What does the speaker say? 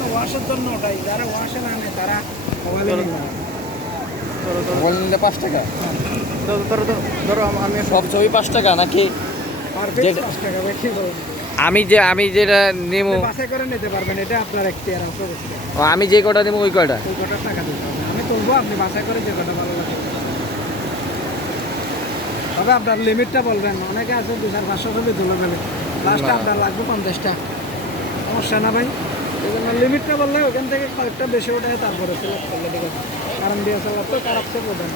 তো ওয়াশের জন্য ওটাই, যারা ওয়াশে না নেয় তারা মোবাইলে নিয়ে নেয়। মোবাইল নিলে 5 টাকা। ধরো আমি সব ছবি 5 টাকা নাকি? পারফেক্ট 5 টাকা বেশি বলুন। আমি যেটা নেব, আপনি বাছাই করে নিতে পারবেন, এটা আপনার এখতিয়ার আছে অবশ্যই। আমি যে কটা নেব ওই কটা। ওই কটার টাকা দিতে হবে, আমি তুলবো, আপনি বাছাই করে যে কটা ভালো লাগে। তবে আপনার লিমিটটা বলবেন, অনেকে আছে 2500 ছবি তুলে ফেলে, লাস্টে আপনার লাগবে 50টা, সমস্যা না ভাই। এই জন্য লিমিটটা বললে ওখান থেকে কয়েকটা বেশি ওঠে, তারপরে সিলেক্ট করলে ঠিক আছে। কারণ DSLR তো খারাপ সে বোঝেন।